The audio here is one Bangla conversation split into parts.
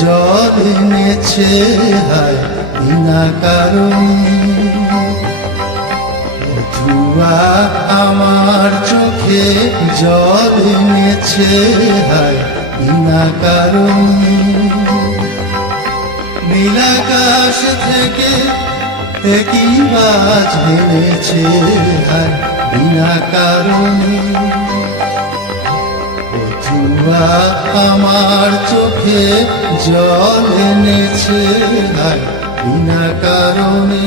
জল এনেছে হায়, বিনা কারণ। ধুয়া আমার চোখে জল এনেছে হায়, বিনা কারণ। নীলাকাশ থেকে একই বাজ এনেছে হায়, বিনা কারণে। ধুয়া আমার চোখে জল এনেছে বিনা কারণে।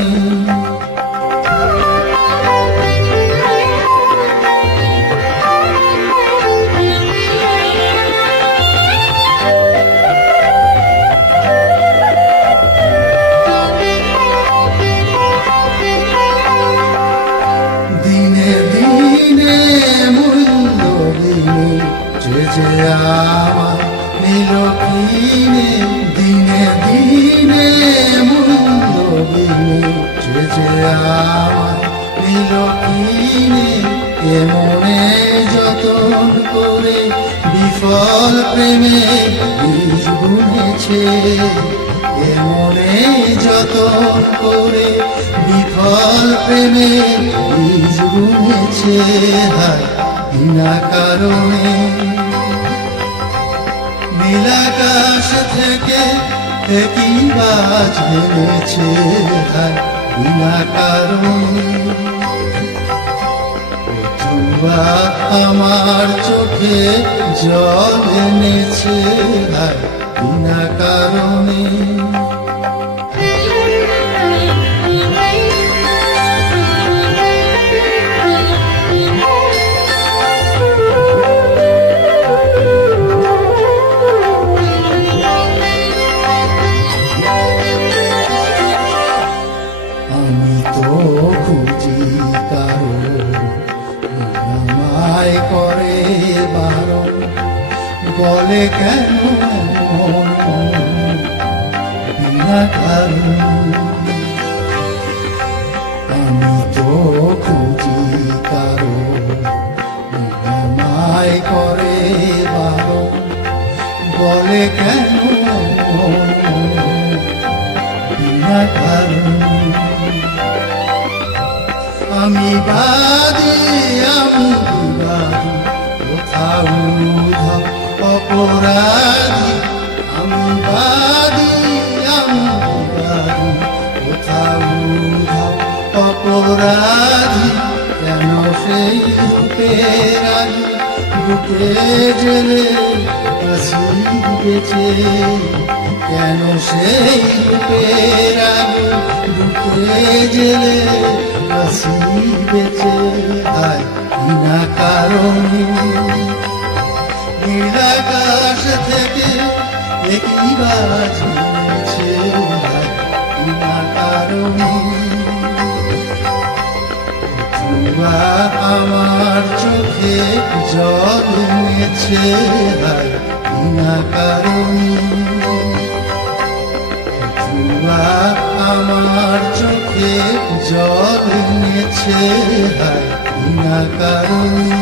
দিনে দিনে দিনে যে যে আমার নীল দিনে দিনে মূল্য দিনে যে যে আমার নীল কিনে এমনে যতন করে বিফল প্রেমে বীজ বুনেছে, এমনে যতন করে বিফল প্রেমে বীজ বুনেছে। হায় বিনা কারণে নীলাকাশ থেকে একই বাজ হায় বিনা কারণে আমার চোখে জল এনেছে বিনা কারণে আমি তো খুঁজি কারও। আমায় করে বারণ বলে কেন বিনা কারণ? আমি তো খুঁজি কারও। আমায় করে বারণ বলে কেন আমি বাদী, আমি বিবাদী কোথাও অপরাধী। আমি বাদী, আমি বিবাদী কোথাও অপরাধী। কেন সেই আগে বুকে জেলে হাসি বেঁচে কেন সেই রূপের আগে বুকে জেলে কারণে নীলাকাশ থেকে একই বাজ এনেছে আয় বিনা কারণে। জুয়া আমার চোখে জল এনেছে আমার চোখে জল এনেছে হায় বিনা কারণে